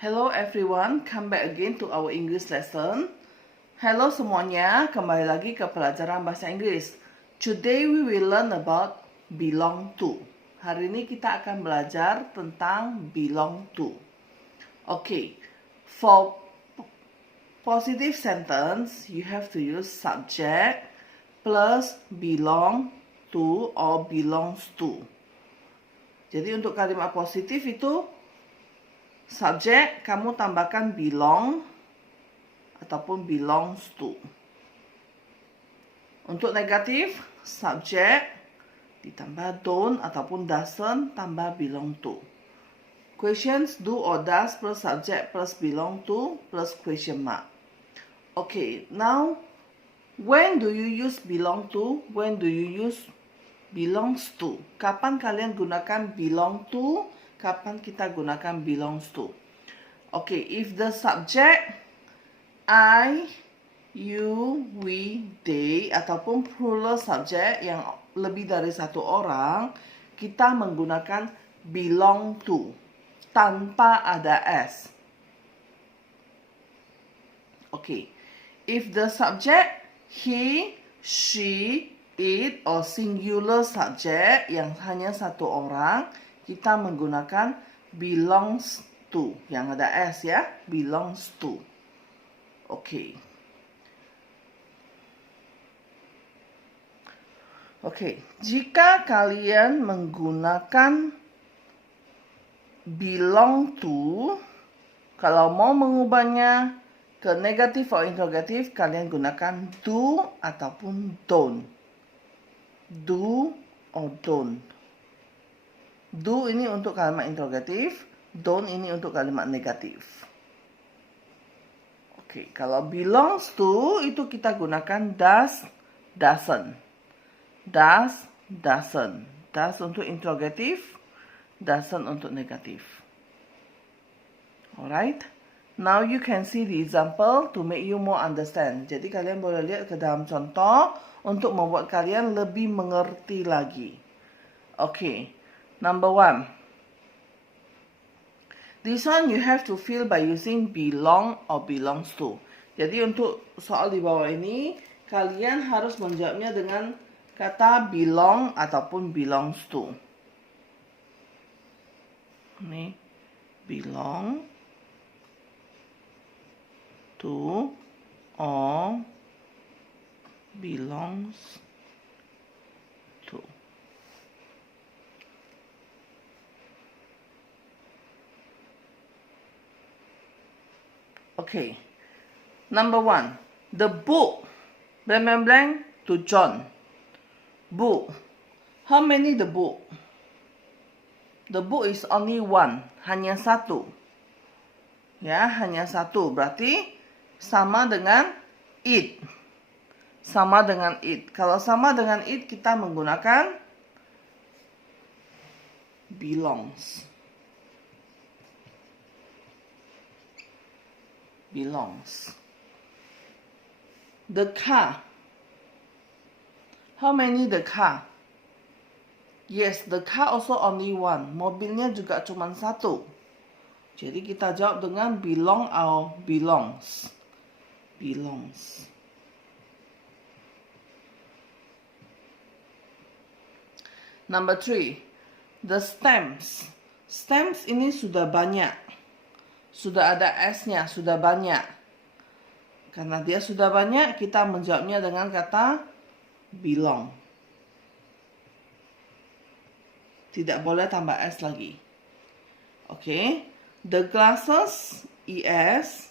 Hello everyone, come back again to our English lesson. Hello semuanya, kembali lagi ke pelajaran bahasa Inggris. Today we will learn about belong to. Hari ini kita akan belajar tentang belong to. Okay, for positive sentence, you have to use subject plus belong to or belongs to. Jadi untuk kalimat positif itu subjek kamu tambahkan belong ataupun belongs to. Untuk negatif, subjek ditambah don't ataupun doesn't tambah belong to. Questions do or does plus subject plus belong to plus question mark. Okay, now when do you use belong to? When do you use belongs to? Kapan kalian gunakan belong to? Kapan kita gunakan belongs to? Okay, if the subject I, you, we, they ataupun plural subject yang lebih dari satu orang, kita menggunakan belong to tanpa ada s. Okay, if the subject he, she, it or singular subject yang hanya satu orang, kita menggunakan belongs to yang ada s ya, belongs to. Oke. Jika kalian menggunakan belong to, kalau mau mengubahnya ke negatif atau interrogatif, kalian gunakan do ataupun don't. Do or don't. Do ini untuk kalimat interrogatif, don't ini untuk kalimat negatif. Oke, kalau belongs to itu kita gunakan does, doesn't. Does, doesn't. Does untuk interrogatif, doesn't untuk negatif. Alright. Now you can see the example to make you more understand. Jadi kalian boleh lihat ke dalam contoh untuk membuat kalian lebih mengerti lagi. Okay. Number 1. This one you have to fill by using belong or belongs to. Jadi untuk soal di bawah ini, kalian harus menjawabnya dengan kata belong ataupun belongs to. Ini belong to or belongs to. Okay, number 1. The book, blank blank blank, to John. Book. How many the book? The book is only one, hanya satu. Ya, hanya satu. Berarti sama dengan it. Sama dengan it. Kalau sama dengan it, kita menggunakan belongs. Belongs. The car. How many the car? Yes, the car also only one. Mobilnya juga cuma satu. Jadi kita jawab dengan belong or belongs. Belongs. Number 3. The stamps. Stamps ini sudah banyak. Sudah ada S-nya, sudah banyak. Karena dia sudah banyak, kita menjawabnya dengan kata belong. Tidak boleh tambah S lagi. Oke. The glasses, ES,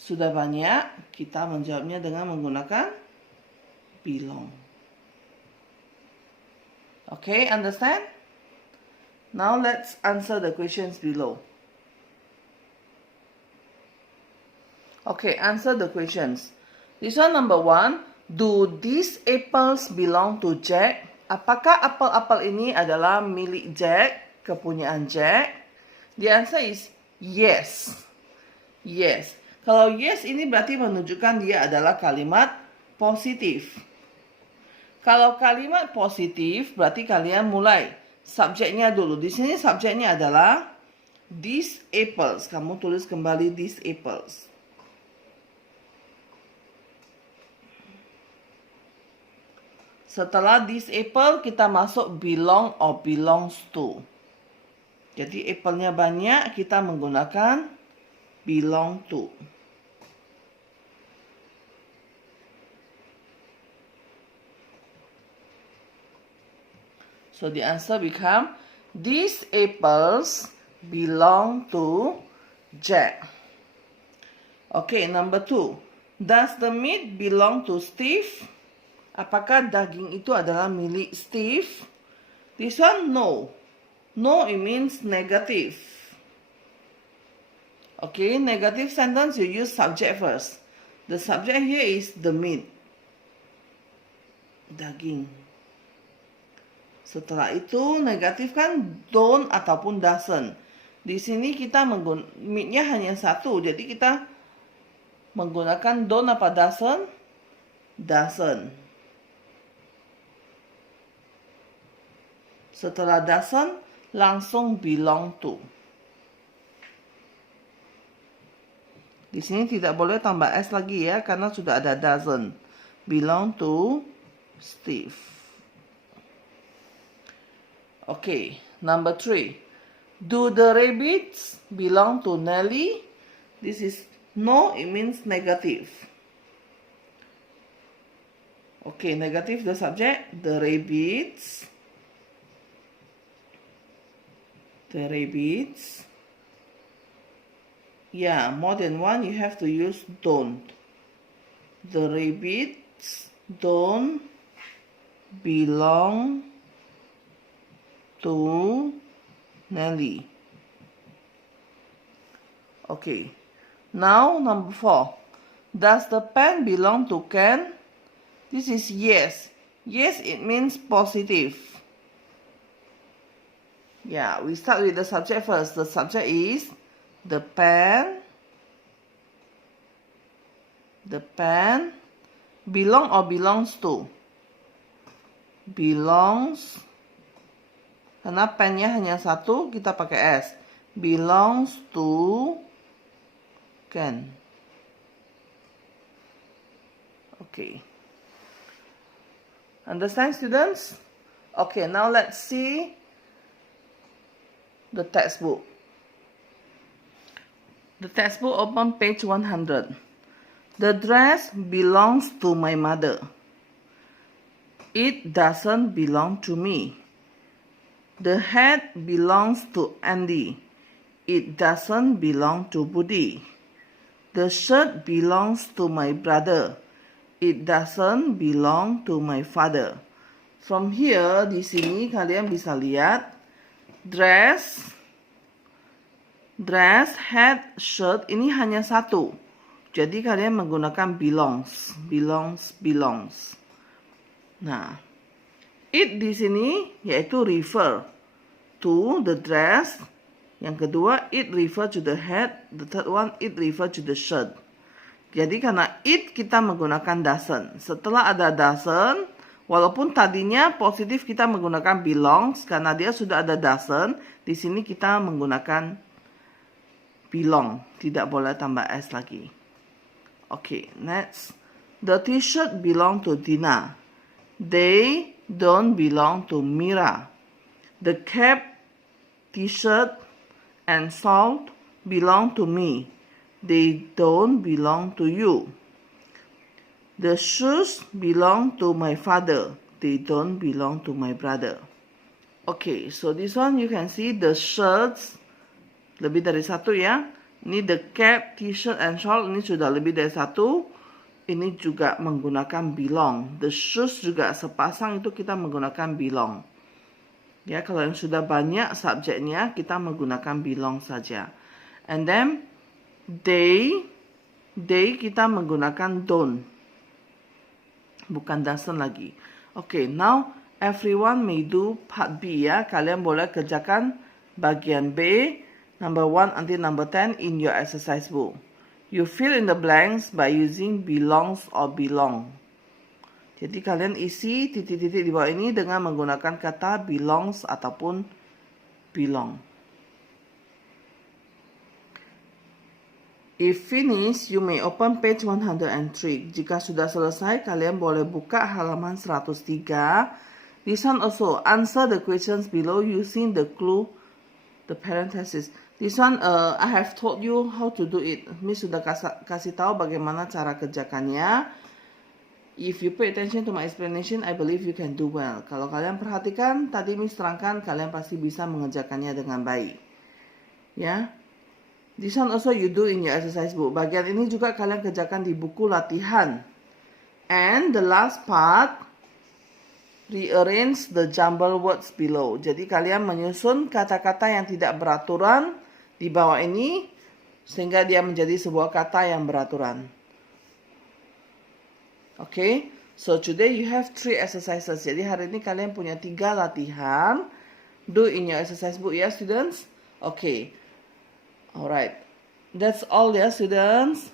sudah banyak, kita menjawabnya dengan menggunakan belong. Oke, understand? Now let's answer the questions below. Okay, answer the questions. This one number 1. Do these apples belong to Jack? Apakah apel-apel ini adalah milik Jack, kepunyaan Jack? The answer is yes. Yes. Kalau yes ini berarti menunjukkan dia adalah kalimat positif. Kalau kalimat positif berarti kalian mulai subjeknya dulu. Di sini subjeknya adalah These apples. Kamu tulis kembali these apples. Setelah this apple, kita masuk belong or belongs to. Jadi apple-nya banyak, kita menggunakan belong to. So the answer become, these apples belong to Jack. Okay, number 2. Does the meat belong to Steve? Apakah daging itu adalah milik Steve? This one, no. No, it means negative. Okay, negative sentence, you use subject first. The subject here is the meat. Daging. Setelah itu, negatif kan don't ataupun doesn't. Di sini kita meatnya hanya satu, jadi kita menggunakan don't apa doesn't? Doesn't. Setelah doesn't, langsung belong to. Di sini tidak boleh tambah s lagi ya, karena sudah ada doesn't. Belong to Steve. Okay, number 3. Do the rabbits belong to Nelly? This is no, it means negative. Okay, negative the subject, the rabbits. The rabbits. Yeah, more than one, you have to use don't. The rabbits don't belong to Nelly. Okay. Now, number 4. Does the pen belong to Ken? This is yes. Yes, it means positive. Yeah, we start with the subject first. The subject is the pen. The pen belong or belongs to? Belongs. Karena pennya hanya satu, kita pakai S. Belongs to Ken. Okay. Understand, students? Okay, now let's see the textbook. The textbook open page 100. The dress belongs to my mother. It doesn't belong to me. The hat belongs to Andy. It doesn't belong to Budi. The shirt belongs to my brother. It doesn't belong to my father. From here, di sini kalian bisa lihat dress, hat, shirt ini hanya satu. Jadi kalian menggunakan belongs. Nah, it di sini yaitu refer to the dress. Yang kedua, it refer to the hat. The third one, it refer to the shirt. Jadi karena it kita menggunakan doesn't. Setelah ada doesn't, walaupun tadinya positif kita menggunakan belongs, karena dia sudah ada doesn't, di sini kita menggunakan belong. Tidak boleh tambah s lagi. Okay, next. The t-shirt belong to Dina. They don't belong to Mira. The cap, t-shirt, and salt belong to me. They don't belong to you. The shoes belong to my father. They don't belong to my brother. Okay, so this one you can see the shirts lebih dari satu ya. Ini the cap, t-shirt, and shawl ini sudah lebih dari satu. Ini juga menggunakan belong. The shoes juga sepasang itu kita menggunakan belong. Ya, kalau yang sudah banyak subjeknya kita menggunakan belong saja. And then they kita menggunakan don't. Bukan doesn't lagi. Okay, now everyone may do part B ya. Kalian boleh kerjakan bagian B, number 1 until number 10 in your exercise book. You fill in the blanks by using belongs or belong. Jadi kalian isi titik-titik di bawah ini dengan menggunakan kata belongs ataupun belong. If finished, you may open page 103. Jika sudah selesai, kalian boleh buka halaman 103. This one also, answer the questions below using the clue, the parenthesis. This one, I have told you how to do it. Miss sudah kasih tahu bagaimana cara kerjakannya. If you pay attention to my explanation, I believe you can do well. Kalau kalian perhatikan, tadi Miss terangkan, kalian pasti bisa mengerjakannya dengan baik. Ya. This one also you do in your exercise book. Bagian ini juga kalian kerjakan di buku latihan. And the last part, rearrange the jumble words below. Jadi kalian menyusun kata-kata yang tidak beraturan di bawah ini, sehingga dia menjadi sebuah kata yang beraturan. Okay, so today you have 3 exercises. Jadi hari ini kalian punya 3 latihan. Do in your exercise book ya, students. Okay. Alright, that's all ya students.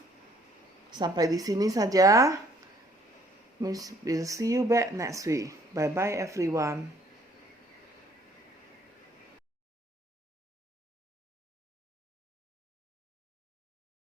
Sampai di sini saja. We'll see you back next week. Bye bye everyone.